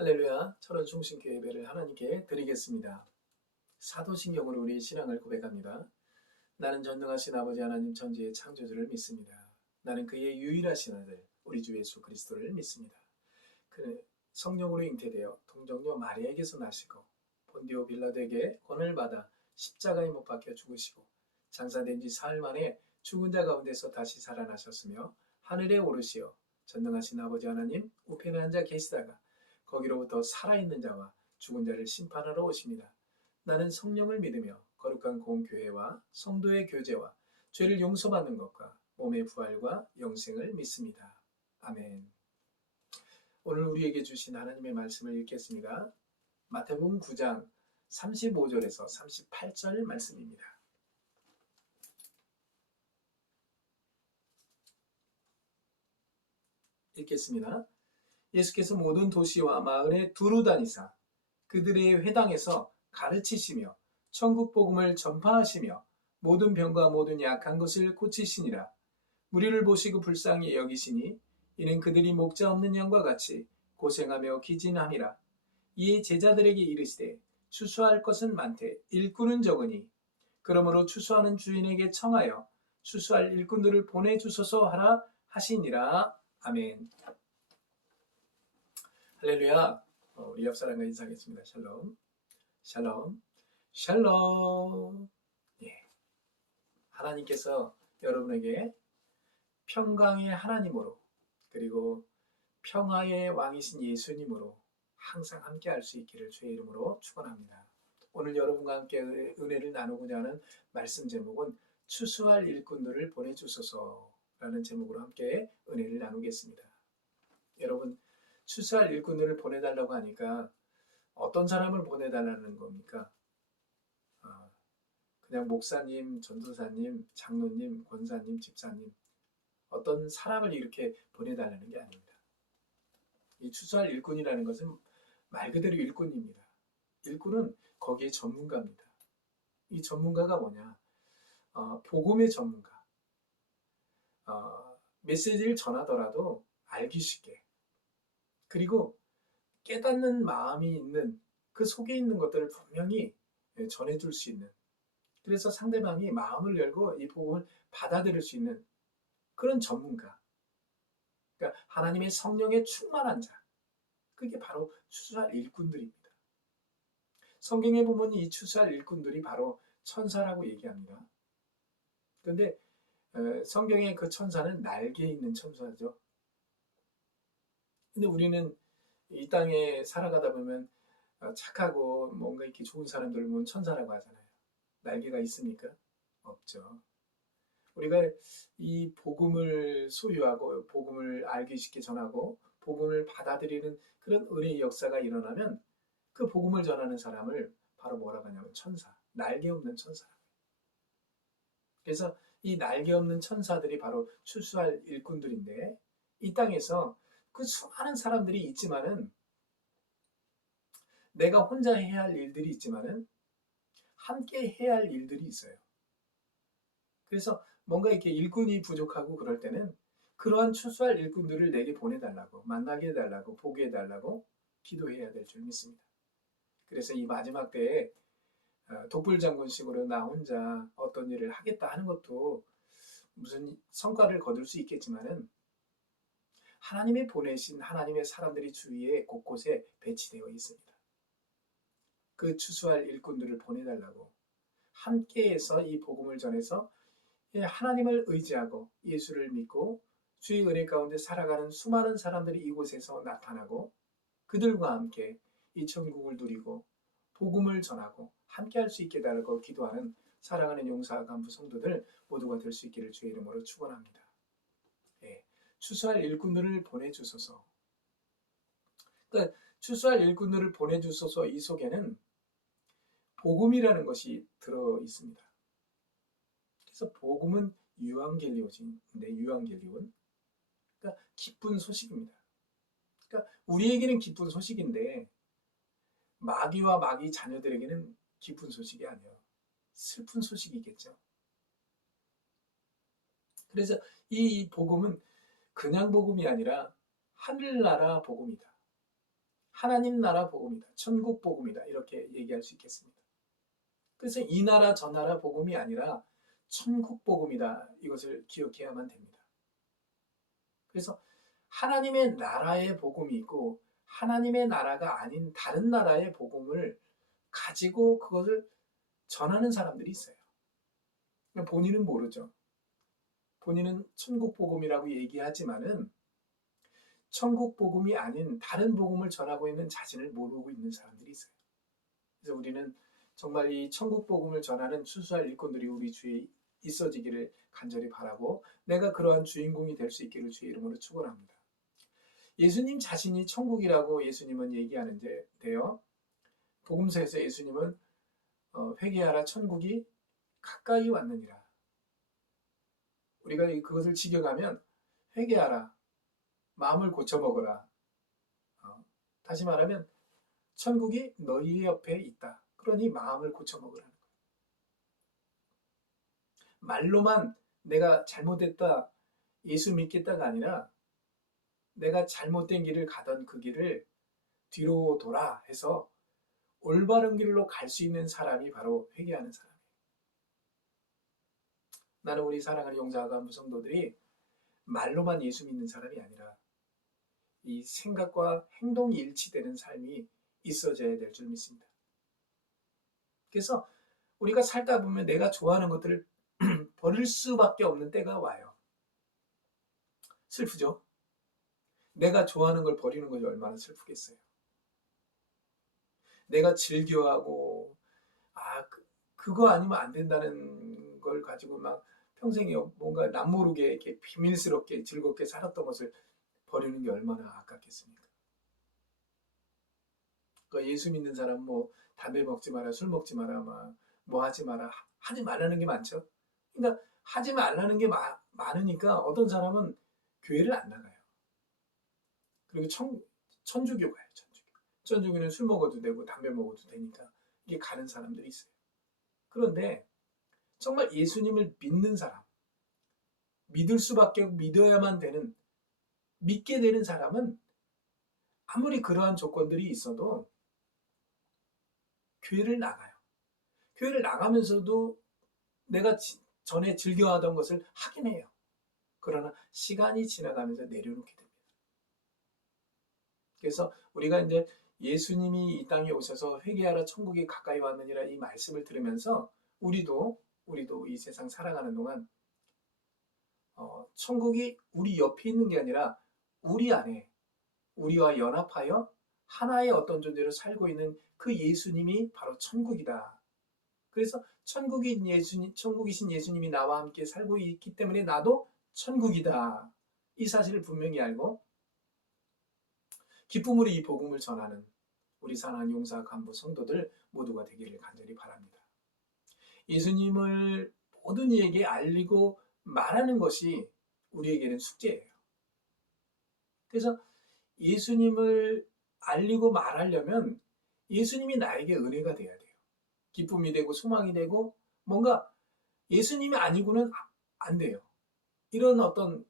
할렐루야, 철원 충신교회 예배를 하나님께 드리겠습니다. 사도신경으로 우리의 신앙을 고백합니다. 나는 전능하신 아버지 하나님 천지의 창조주를 믿습니다. 나는 그의 유일하신 아들 우리 주 예수 그리스도를 믿습니다. 그는 성령으로 잉태되어 동정녀 마리아에게서 나시고 본디오 빌라도에게 권을 받아 십자가에 못 박혀 죽으시고 장사된 지 사흘 만에 죽은 자 가운데서 다시 살아나셨으며 하늘에 오르시어 전능하신 아버지 하나님 우편에 앉아 계시다가 거기로부터 살아있는 자와 죽은 자를 심판하러 오십니다. 나는 성령을 믿으며 거룩한 공교회와 성도의 교제와 죄를 용서받는 것과 몸의 부활과 영생을 믿습니다. 아멘. 오늘 우리에게 주신 하나님의 말씀을 읽겠습니다. 마태복음 9장 35절에서 38절 말씀입니다. 읽겠습니다. 예수께서 모든 도시와 마을에 두루 다니사 그들의 회당에서 가르치시며 천국 복음을 전파하시며 모든 병과 모든 약한 것을 고치시니라. 무리를 보시고 불쌍히 여기시니 이는 그들이 목자 없는 양과 같이 고생하며 기진함이라. 이에 제자들에게 이르시되 추수할 것은 많되 일꾼은 적으니 그러므로 추수하는 주인에게 청하여 추수할 일꾼들을 보내주소서 하라 하시니라. 아멘. 할렐루야. 우리 옆 사람과 인사하겠습니다. 샬롬, 샬롬, 샬롬. 예. 하나님께서 여러분에게 평강의 하나님으로 그리고 평화의 왕이신 예수님으로 항상 함께 할 수 있기를 주의 이름으로 축원합니다. 오늘 여러분과 함께 은혜를 나누고자 하는 말씀 제목은 추수할 일꾼들을 보내주소서라는 제목으로 함께 은혜를 나누겠습니다. 여러분, 추수할 일꾼들을 보내달라고 하니까 어떤 사람을 보내달라는 겁니까? 그냥 목사님, 전도사님, 장로님, 권사님, 집사님 어떤 사람을 이렇게 보내달라는 게 아닙니다. 이 추수할 일꾼이라는 것은 말 그대로 일꾼입니다. 일꾼은 거기에 전문가입니다. 이 전문가가 뭐냐? 복음의 전문가. 메시지를 전하더라도 알기 쉽게 그리고 깨닫는 마음이 있는 그 속에 있는 것들을 분명히 전해줄 수 있는 그래서 상대방이 마음을 열고 이 복음을 받아들일 수 있는 그런 전문가. 그러니까 하나님의 성령에 충만한 자. 그게 바로 추수할 일꾼들입니다. 성경에 보면 이 추수할 일꾼들이 바로 천사라고 얘기합니다. 그런데 성경의 그 천사는 날개 있는 천사죠. 근데 우리는 이 땅에 살아가다 보면 착하고 뭔가 이렇게 좋은 사람들을 보면 천사라고 하잖아요. 날개가 있습니까? 없죠. 우리가 이 복음을 소유하고 복음을 알기 쉽게 전하고 복음을 받아들이는 그런 은혜의 역사가 일어나면 그 복음을 전하는 사람을 바로 뭐라고 하냐면 천사, 날개 없는 천사. 그래서 이 날개 없는 천사들이 바로 추수할 일꾼들인데 이 땅에서 그 수많은 사람들이 있지만은 내가 혼자 해야 할 일들이 있지만은 함께 해야 할 일들이 있어요. 그래서 뭔가 이렇게 일꾼이 부족하고 그럴 때는 그러한 추수할 일꾼들을 내게 보내달라고 만나게 해달라고 보게 해달라고 기도해야 될 줄 믿습니다. 그래서 이 마지막 때에 독불장군식으로 나 혼자 어떤 일을 하겠다 하는 것도 무슨 성과를 거둘 수 있겠지만은 하나님의 보내신 하나님의 사람들이 주위에 곳곳에 배치되어 있습니다. 그 추수할 일꾼들을 보내달라고 함께해서 이 복음을 전해서 하나님을 의지하고 예수를 믿고 주의 은혜 가운데 살아가는 수많은 사람들이 이곳에서 나타나고 그들과 함께 이 천국을 누리고 복음을 전하고 함께 할 수 있게 해달라고 기도하는 사랑하는 용사 간부 성도들 모두가 될 수 있기를 주의 이름으로 축원합니다. 예, 추수할 일꾼들을 보내주소서. 그러니까 추수할 일꾼들을 보내주소서 이 속에는 복음이라는 것이 들어 있습니다. 그래서 복음은 유앙겔리온인데 유앙겔리온 그러니까 기쁜 소식입니다. 그러니까 우리에게는 기쁜 소식인데 마귀와 마귀 자녀들에게는 기쁜 소식이 아니에요. 슬픈 소식이겠죠. 그래서 이 복음은 그냥 복음이 아니라 하늘나라 복음이다. 하나님 나라 복음이다. 천국 복음이다. 이렇게 얘기할 수 있겠습니다. 그래서 이 나라 저 나라 복음이 아니라 천국 복음이다. 이것을 기억해야만 됩니다. 그래서 하나님의 나라의 복음이 있고 하나님의 나라가 아닌 다른 나라의 복음을 가지고 그것을 전하는 사람들이 있어요. 본인은 모르죠. 본인은 천국 복음이라고 얘기하지만은 천국 복음이 아닌 다른 복음을 전하고 있는 자신을 모르고 있는 사람들이 있어요. 그래서 우리는 정말 이 천국 복음을 전하는 순수한 일꾼들이 우리 주위에 있어지기를 간절히 바라고 내가 그러한 주인공이 될 수 있기를 주의 이름으로 축원합니다. 예수님 자신이 천국이라고 예수님은 얘기하는데요. 복음서에서 예수님은 회개하라 천국이 가까이 왔느니라. 우리가 그것을 직역하면 회개하라 마음을 고쳐먹어라. 다시 말하면 천국이 너희 옆에 있다. 그러니 마음을 고쳐먹으라는 거예요. 말로만 내가 잘못했다, 예수 믿겠다가 아니라 내가 잘못된 길을 가던 그 길을 뒤로 돌아 해서 올바른 길로 갈 수 있는 사람이 바로 회개하는 사람이에요. 나는 우리 사랑하는 용사가 성도들이 말로만 예수 믿는 사람이 아니라 이 생각과 행동이 일치되는 삶이 있어져야 될 줄 믿습니다. 그래서 우리가 살다 보면 내가 좋아하는 것들을 버릴 수밖에 없는 때가 와요. 슬프죠? 내가 좋아하는 걸 버리는 것이 얼마나 슬프겠어요. 내가 즐겨하고 그거 아니면 안 된다는 걸 가지고 막 평생에 뭔가 남모르게 이렇게 비밀스럽게 즐겁게 살았던 것을 버리는 게 얼마나 아깝겠습니까? 그러니까 예수 믿는 사람 뭐 담배 먹지 마라, 술 먹지 마라, 뭐 하지 마라, 하지 말라는 게 많죠. 그러니까 하지 말라는 게 많으니까 어떤 사람은 교회를 안 나가요. 그리고 천주교 가요. 천주교는 술 먹어도 되고 담배 먹어도 되니까 이게 가는 사람들이 있어요. 그런데 정말 예수님을 믿는 사람, 믿을 수밖에 없고 믿어야만 되는, 믿게 되는 사람은 아무리 그러한 조건들이 있어도 교회를 나가요. 교회를 나가면서도 내가 전에 즐겨하던 것을 하긴 해요. 그러나 시간이 지나가면서 내려놓게 됩니다. 그래서 우리가 이제 예수님이 이 땅에 오셔서 회개하라 천국이 가까이 왔느니라 이 말씀을 들으면서 우리도 이 세상 살아가는 동안 천국이 우리 옆에 있는 게 아니라 우리 안에 우리와 연합하여 하나의 어떤 존재로 살고 있는 그 예수님이 바로 천국이다. 그래서 천국이신 예수님이 나와 함께 살고 있기 때문에 나도 천국이다. 이 사실을 분명히 알고 기쁨으로 이 복음을 전하는 우리 사랑하는 용사 간부 성도들 모두가 되기를 간절히 바랍니다. 예수님을 모든 이에게 알리고 말하는 것이 우리에게는 숙제예요. 그래서 예수님을 알리고 말하려면 예수님이 나에게 은혜가 돼야 돼요. 기쁨이 되고 소망이 되고 뭔가 예수님이 아니고는 안 돼요. 이런 어떤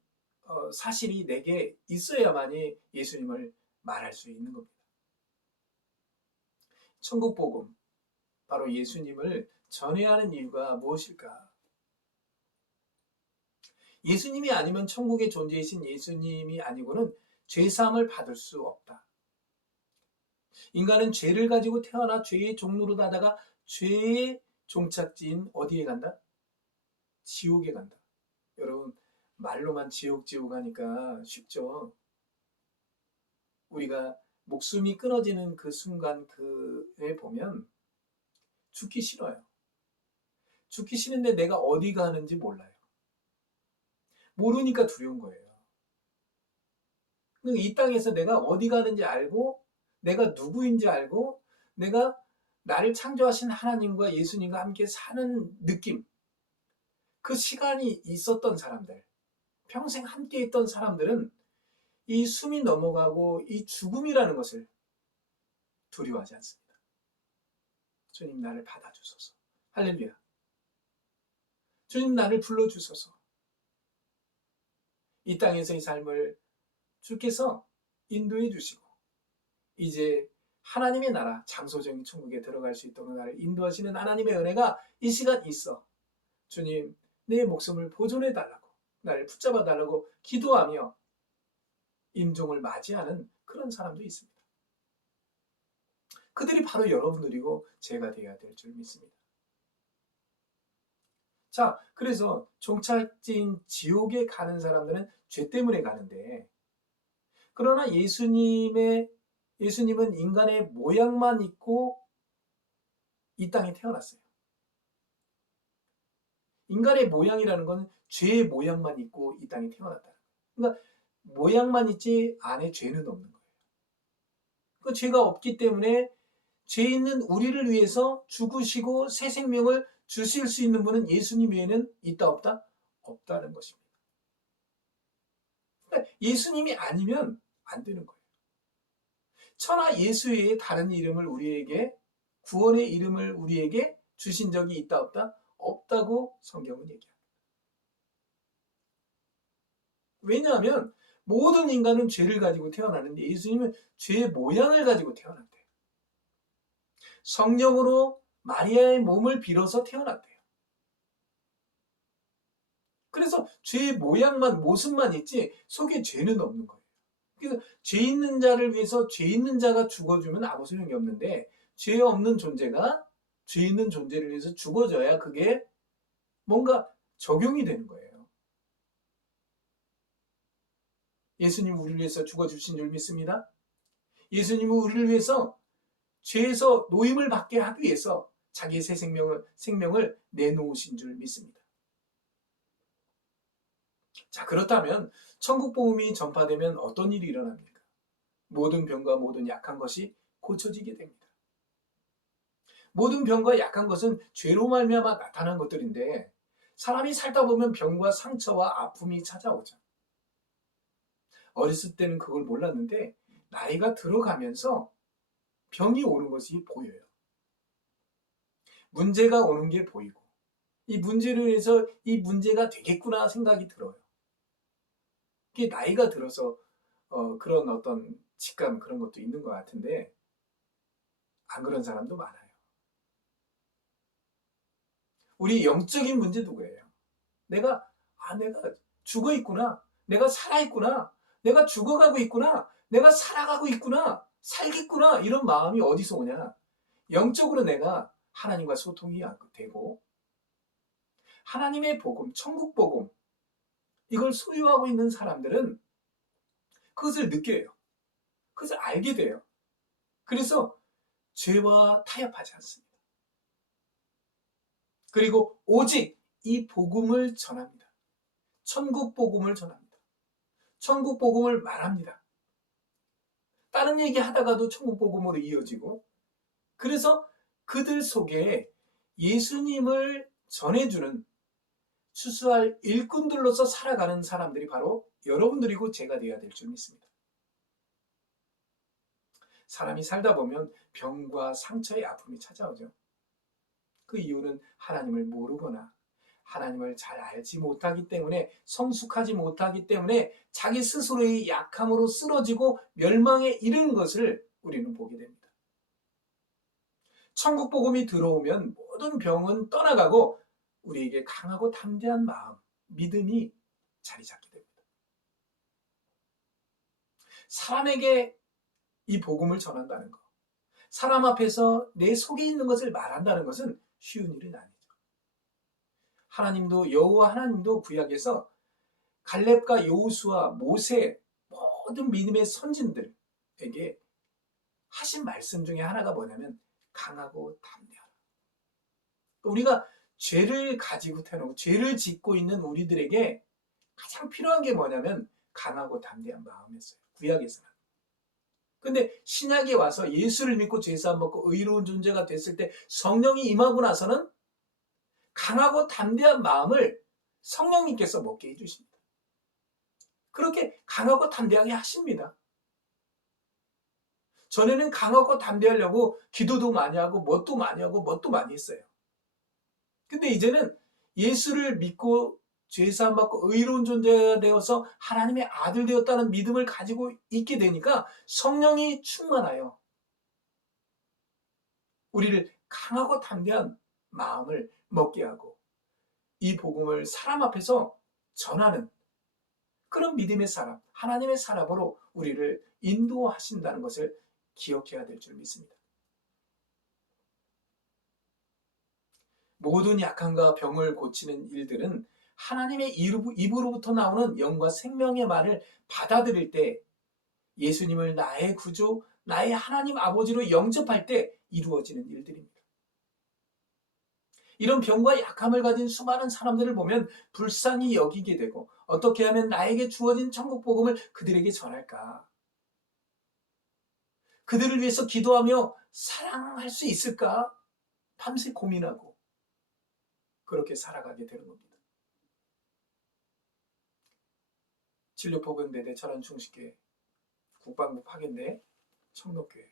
사실이 내게 있어야만이 예수님을 말할 수 있는 겁니다. 천국 복음, 바로 예수님을 전해야 하는 이유가 무엇일까? 예수님이 아니면 천국에 존재이신 예수님이 아니고는 죄사함을 받을 수 없다. 인간은 죄를 가지고 태어나 죄의 종로로 가다가 죄의 종착지인 어디에 간다? 지옥에 간다. 여러분 말로만 지옥 하니까 쉽죠. 우리가 목숨이 끊어지는 그 순간 그에 보면 죽기 싫어요. 죽기 싫은데 내가 어디 가는지 몰라요. 모르니까 두려운 거예요. 이 땅에서 내가 어디 가는지 알고 내가 누구인지 알고 내가 나를 창조하신 하나님과 예수님과 함께 사는 느낌, 그 시간이 있었던 사람들, 평생 함께 있던 사람들은 이 숨이 넘어가고 이 죽음이라는 것을 두려워하지 않습니다. 주님 나를 받아주소서. 할렐루야. 주님 나를 불러주소서. 이 땅에서의 삶을 주께서 인도해 주시고 이제 하나님의 나라, 장소적인 천국에 들어갈 수 있도록 나를 인도하시는 하나님의 은혜가 이 시간 있어. 주님, 내 목숨을 보존해 달라고, 나를 붙잡아 달라고 기도하며 임종을 맞이하는 그런 사람도 있습니다. 그들이 바로 여러분들이고 제가 되어야 될 줄 믿습니다. 자, 그래서 종착지인 지옥에 가는 사람들은 죄 때문에 가는데, 그러나 예수님은 인간의 모양만 있고 이 땅에 태어났어요. 인간의 모양이라는 건 죄의 모양만 있고 이 땅에 태어났다. 그러니까 모양만 있지 안에 죄는 없는 거예요. 그 죄가 없기 때문에 죄 있는 우리를 위해서 죽으시고 새 생명을 주실 수 있는 분은 예수님 외에는 있다 없다? 없다는 것입니다. 그러니까 예수님이 아니면 안 되는 거예요. 천하 예수 외에 다른 이름을 우리에게, 구원의 이름을 우리에게 주신 적이 있다 없다? 없다고 성경은 얘기합니다. 왜냐하면 모든 인간은 죄를 가지고 태어나는데 예수님은 죄의 모양을 가지고 태어났대요. 성령으로 마리아의 몸을 빌어서 태어났대요. 그래서 죄의 모양만, 모습만 있지 속에 죄는 없는 거예요. 그래서 죄 있는 자를 위해서 죄 있는 자가 죽어주면 아무 소용이 없는데, 죄 없는 존재가 죄 있는 존재를 위해서 죽어줘야 그게 뭔가 적용이 되는 거예요. 예수님 우리를 위해서 죽어주신 줄 믿습니다. 예수님은 우리를 위해서 죄에서 노임을 받게 하기 위해서 자기의 새 생명을 내놓으신 줄 믿습니다. 자, 그렇다면 천국 복음이 전파되면 어떤 일이 일어납니까? 모든 병과 모든 약한 것이 고쳐지게 됩니다. 모든 병과 약한 것은 죄로 말미암아 나타난 것들인데, 사람이 살다 보면 병과 상처와 아픔이 찾아오죠. 어렸을 때는 그걸 몰랐는데 나이가 들어가면서 병이 오는 것이 보여요. 문제가 오는 게 보이고, 이 문제로 인해서 이 문제가 되겠구나 생각이 들어요. 그게 나이가 들어서 그런 어떤 직감, 그런 것도 있는 것 같은데, 안 그런 사람도 많아요. 우리 영적인 문제도 그래요. 내가 죽어 있구나. 내가 살아 있구나. 내가 죽어가고 있구나. 내가 살아가고 있구나. 살겠구나. 이런 마음이 어디서 오냐? 영적으로 내가 하나님과 소통이 되고, 하나님의 복음, 천국 복음, 이걸 소유하고 있는 사람들은 그것을 느껴요. 그것을 알게 돼요. 그래서 죄와 타협하지 않습니다. 그리고 오직 이 복음을 전합니다. 천국 복음을 전합니다. 천국 복음을 말합니다. 다른 얘기 하다가도 천국 복음으로 이어지고, 그래서 그들 속에 예수님을 전해주는 추수할 일꾼들로서 살아가는 사람들이 바로 여러분들이고 제가 되어야 될 줄 믿습니다. 사람이 살다 보면 병과 상처의 아픔이 찾아오죠. 그 이유는 하나님을 모르거나 하나님을 잘 알지 못하기 때문에, 성숙하지 못하기 때문에 자기 스스로의 약함으로 쓰러지고 멸망에 이르는 것을 우리는 보게 됩니다. 천국 복음이 들어오면 모든 병은 떠나가고 우리에게 강하고 담대한 마음, 믿음이 자리 잡게 됩니다. 사람에게 이 복음을 전한다는 것, 사람 앞에서 내 속에 있는 것을 말한다는 것은 쉬운 일은 아니죠. 여호와 하나님도 구약에서 갈렙과 여호수아, 모세, 모든 믿음의 선진들에게 하신 말씀 중에 하나가 뭐냐면 강하고 담대하라. 우리가 죄를 가지고 태어나고 죄를 짓고 있는 우리들에게 가장 필요한 게 뭐냐면 강하고 담대한 마음이었어요. 구약에서는. 근데 신약에 와서 예수를 믿고 죄사함 받고 의로운 존재가 됐을 때 성령이 임하고 나서는 강하고 담대한 마음을 성령님께서 먹게 해주십니다. 그렇게 강하고 담대하게 하십니다. 전에는 강하고 담대하려고 기도도 많이 하고 뭣도 많이 하고 뭣도 많이 했어요. 근데 이제는 예수를 믿고 죄사함 받고 의로운 존재가 되어서 하나님의 아들 되었다는 믿음을 가지고 있게 되니까 성령이 충만하여 우리를 강하고 담대한 마음을 먹게 하고 이 복음을 사람 앞에서 전하는 그런 믿음의 사람, 하나님의 사람으로 우리를 인도하신다는 것을 기억해야 될 줄 믿습니다. 모든 약함과 병을 고치는 일들은 하나님의 입으로부터 나오는 영과 생명의 말을 받아들일 때 예수님을 나의 구주, 나의 하나님 아버지로 영접할 때 이루어지는 일들입니다. 이런 병과 약함을 가진 수많은 사람들을 보면 불쌍히 여기게 되고 어떻게 하면 나에게 주어진 천국 복음을 그들에게 전할까? 그들을 위해서 기도하며 사랑할 수 있을까? 밤새 고민하고 그렇게 살아가게 되는 겁니다. 진료포근대대 철원중식교회, 국방부 파견대, 청록교회,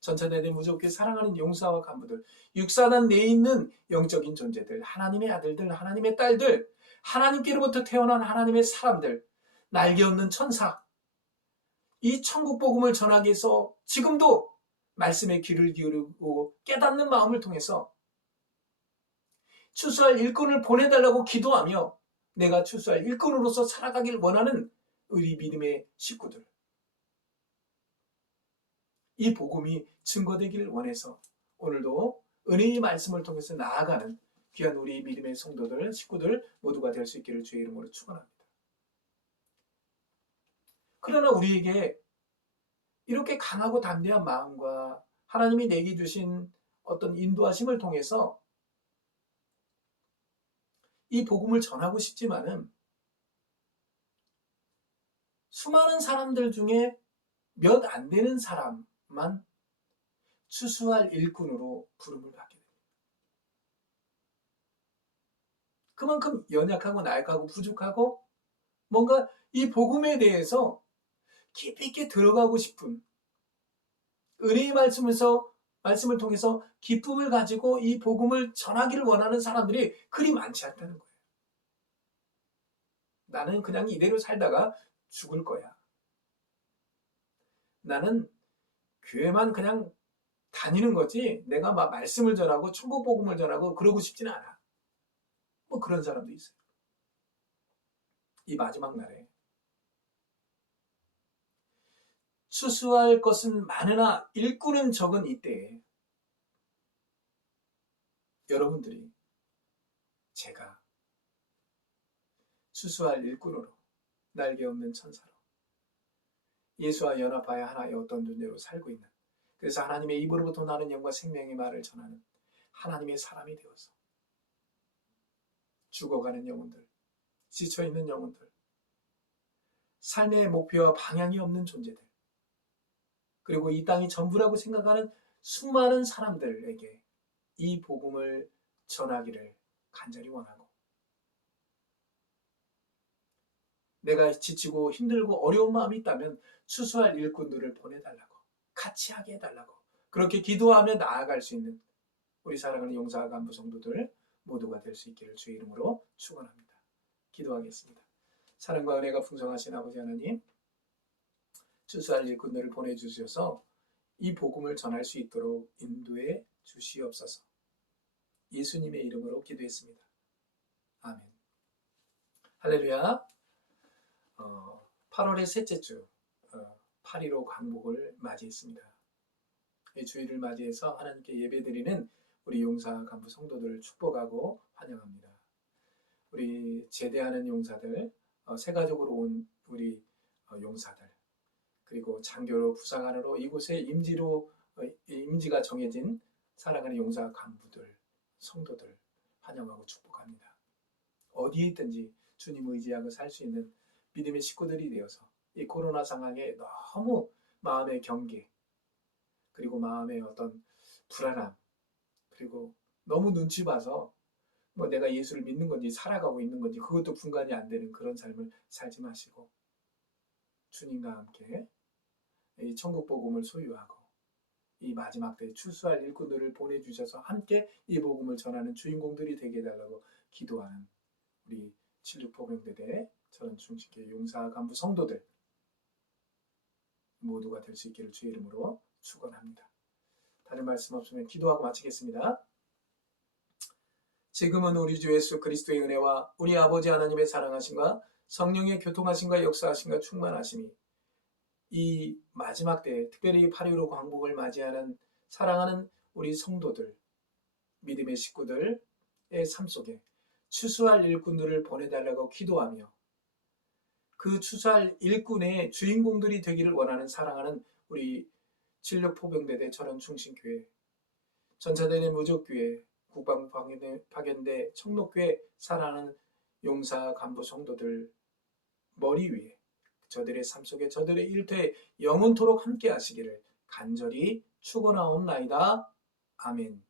전천대대 무조건 사랑하는 용사와 간부들, 육사단 내에 있는 영적인 존재들, 하나님의 아들들, 하나님의 딸들, 하나님께로부터 태어난 하나님의 사람들, 날개 없는 천사, 이 천국 복음을 전하기 위해서 지금도 말씀에 귀를 기울이고 깨닫는 마음을 통해서 추수할 일꾼을 보내달라고 기도하며 내가 추수할 일꾼으로서 살아가길 원하는 우리 믿음의 식구들, 이 복음이 증거되기를 원해서 오늘도 은혜의 말씀을 통해서 나아가는 귀한 우리 믿음의 성도들, 식구들 모두가 될 수 있기를 주의 이름으로 축원합니다. 그러나 우리에게 이렇게 강하고 담대한 마음과 하나님이 내게 주신 어떤 인도하심을 통해서 이 복음을 전하고 싶지만은 수많은 사람들 중에 몇 안 되는 사람만 추수할 일꾼으로 부름을 받게 됩니다. 그만큼 연약하고 나약하고 부족하고 뭔가 이 복음에 대해서 깊이 있게 들어가고 싶은 은혜의 말씀을 통해서 기쁨을 가지고 이 복음을 전하기를 원하는 사람들이 그리 많지 않다는 거예요. 나는 그냥 이대로 살다가 죽을 거야. 나는 교회만 그냥 다니는 거지 내가 막 말씀을 전하고 천국 복음을 전하고 그러고 싶지는 않아. 뭐 그런 사람도 있어요. 이 마지막 날에 추수할 것은 많으나 일꾼은 적은 이때에 여러분들이 제가 추수할 일꾼으로 날개 없는 천사로 예수와 연합하여 하나의 어떤 존재로 살고 있는, 그래서 하나님의 입으로부터 나는 영과 생명의 말을 전하는 하나님의 사람이 되어서 죽어가는 영혼들, 지쳐있는 영혼들, 삶의 목표와 방향이 없는 존재들, 그리고 이 땅이 전부라고 생각하는 수많은 사람들에게 이 복음을 전하기를 간절히 원하고, 내가 지치고 힘들고 어려운 마음이 있다면 추수할 일꾼들을 보내달라고, 같이 하게 해달라고, 그렇게 기도하며 나아갈 수 있는 우리 사랑하는 용사와 간부 성도들 모두가 될 수 있기를 주의 이름으로 축원합니다. 기도하겠습니다. 사랑과 은혜가 풍성하신 아버지 하나님, 추수할 일꾼들을 보내주셔서 이 복음을 전할 수 있도록 인도해 주시옵소서. 예수님의 이름으로 기도했습니다. 아멘. 할렐루야. 8월의 셋째 주 8.15 광복을 맞이했습니다. 이 주일을 맞이해서 하나님께 예배드리는 우리 용사 간부 성도들을 축복하고 환영합니다. 우리 제대하는 용사들, 새 가족으로 온 우리 용사들, 그리고 장교로 부사관으로 이곳에 임지가 정해진 사랑하는 용사 간부들, 성도들 환영하고 축복합니다. 어디에 있든지 주님 의지하고 살 수 있는 믿음의 식구들이 되어서 이 코로나 상황에 너무 마음의 경계, 그리고 마음의 어떤 불안함, 그리고 너무 눈치 봐서 뭐 내가 예수를 믿는 건지 살아가고 있는 건지 그것도 분간이 안 되는 그런 삶을 살지 마시고 주님과 함께 이 천국 복음을 소유하고 이 마지막 때에 추수할 일꾼들을 보내주셔서 함께 이 복음을 전하는 주인공들이 되게 해달라고 기도하는 우리 76포병대대 전원충신교회 용사 간부 성도들 모두가 될 수 있기를 주의 이름으로 축원합니다. 다른 말씀 없으면 기도하고 마치겠습니다. 지금은 우리 주 예수 그리스도의 은혜와 우리 아버지 하나님의 사랑하심과 성령의 교통하심과 역사하심과 충만하심이 이 마지막 때 특별히 8.15 광복을 맞이하는 사랑하는 우리 성도들, 믿음의 식구들의 삶 속에 추수할 일꾼들을 보내달라고 기도하며 그 추수할 일꾼의 주인공들이 되기를 원하는 사랑하는 우리 76포병대대 전원충신교회, 전차대내 무적교회, 국방부 파견대 청록교회 사랑하는 용사 간부 성도들 머리 위에 저들의 삶 속에 저들의 일터에 영원토록 함께 하시기를 간절히 축원하옵나이다. 아멘.